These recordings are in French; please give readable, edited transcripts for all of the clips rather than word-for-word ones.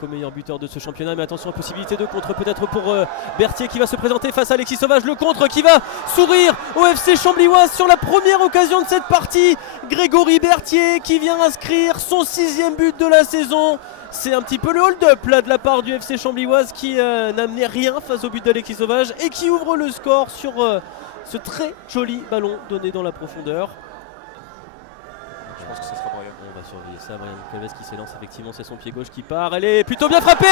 co-meilleur buteur de ce championnat. Mais attention, possibilité de contre peut-être pour Berthier qui va se présenter face à Alexis Sauvage. Le contre qui va sourire au FC Chambly-Oise sur la première occasion de cette partie. Grégory Berthier qui vient inscrire son 6e but de la saison. C'est un petit peu le hold-up là de la part du FC Chambly-Oise qui n'amenait rien face au but d'Alexis Sauvage et qui ouvre le score sur ce très joli ballon donné dans la profondeur. Je pense que ce sera Brian. On va surveiller ça. Brian Goncalves qui s'élance, effectivement, c'est son pied gauche qui part. Elle est plutôt bien frappée.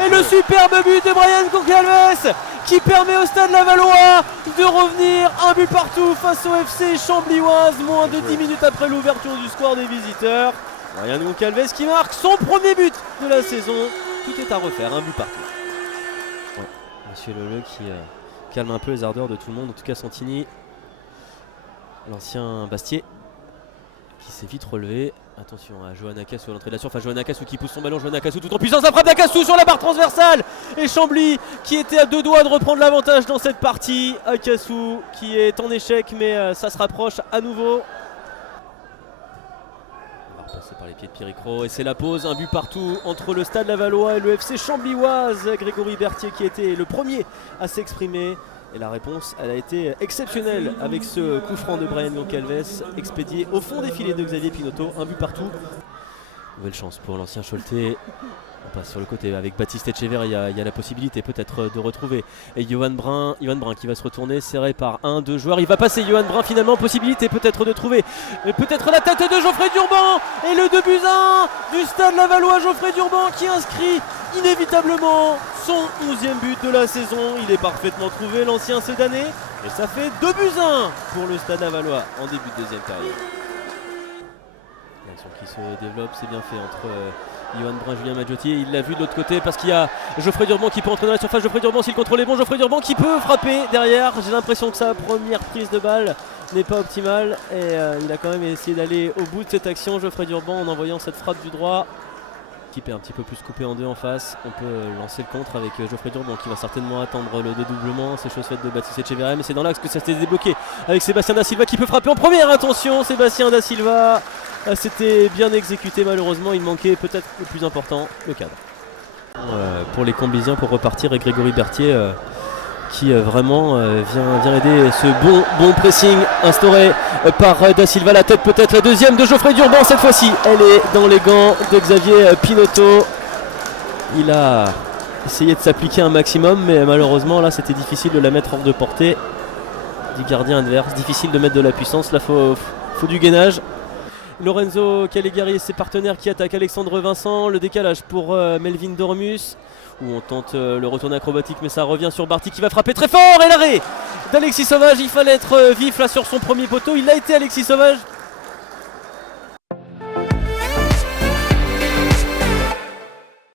Et le superbe but de Brian Goncalves qui permet au Stade Lavallois de revenir un but partout face au FC Chambly-Oise, moins de 10 minutes après l'ouverture du score des visiteurs. Brian Goncalves qui marque son premier but de la saison. Tout est à refaire, un but partout. Ouais. Monsieur Leleu qui calme un peu les ardeurs de tout le monde, en tout cas Santini, l'ancien Bastier, qui s'est vite relevé. Attention à Johan Akassou à l'entrée de la surface. Johan Akassou qui pousse son ballon. Johan Akassou tout en puissance. La frappe d'Akassou sur la barre transversale. Et Chambly qui était à 2 doigts de reprendre l'avantage dans cette partie. Akassou qui est en échec, mais ça se rapproche à nouveau. On va repasser par les pieds de Pierrick Rowe. Et c'est la pause. Un but partout entre le Stade Lavallois et le FC Chambly-Oise. Grégory Berthier qui était le premier à s'exprimer. Et la réponse, elle a été exceptionnelle avec ce coup franc de Brian Goncalves expédié au fond des filets de Xavier Pinotto. Un but partout. Nouvelle chance pour l'ancien Choletais. On passe sur le côté avec Baptiste Etcheverry. Il y a la possibilité peut-être de retrouver. Et Johan Brun qui va se retourner, serré par un, deux joueurs. Il va passer Johan Brun finalement. Possibilité peut-être de trouver peut-être la tête de Geoffrey Durban. Et le 2-1 du Stade Lavallois. Geoffrey Durban qui inscrit inévitablement son 11e but de la saison. Il est parfaitement trouvé, l'ancien Sedanais. Et ça fait 2-1 pour le Stade Lavallois en début de deuxième période. L'action qui se développe, c'est bien fait entre Johan Brun, Julien Maggiotti. Il l'a vu de l'autre côté parce qu'il y a Geoffrey Durban qui peut entrer dans la surface. Geoffrey Durban, s'il contrôle est bon. Geoffrey Durban qui peut frapper derrière. J'ai l'impression que sa première prise de balle n'est pas optimale. Et il a quand même essayé d'aller au bout de cette action, Geoffrey Durban, en envoyant cette frappe du droit. L'équipe est un petit peu plus coupée en deux en face. On peut lancer le contre avec Geoffrey Durban qui va certainement attendre le dédoublement. C'est chose faite de Baptiste Etcheverry, mais c'est dans l'axe que ça s'est débloqué avec Sébastien Da Silva qui peut frapper en première. Attention, Sébastien Da Silva, c'était bien exécuté, malheureusement il manquait peut-être le plus important, le cadre. Pour les Camblisiens, pour repartir, et Grégory Berthier qui vraiment vient aider ce bon pressing instauré par Da Silva. La tête peut-être, la deuxième de Geoffrey Durban cette fois-ci. Elle est dans les gants de Xavier Pinotto. Il a essayé de s'appliquer un maximum, mais malheureusement là c'était difficile de la mettre hors de portée du gardien adverse. Difficile de mettre de la puissance, là faut du gainage. Lorenzo Calegari et ses partenaires qui attaquent. Alexandre Vincent, le décalage pour Melvin Dormus, où on tente le retourné acrobatique, mais ça revient sur Barty qui va frapper très fort. Et l'arrêt d'Alexis Sauvage, il fallait être vif là sur son premier poteau. Il l'a été, Alexis Sauvage,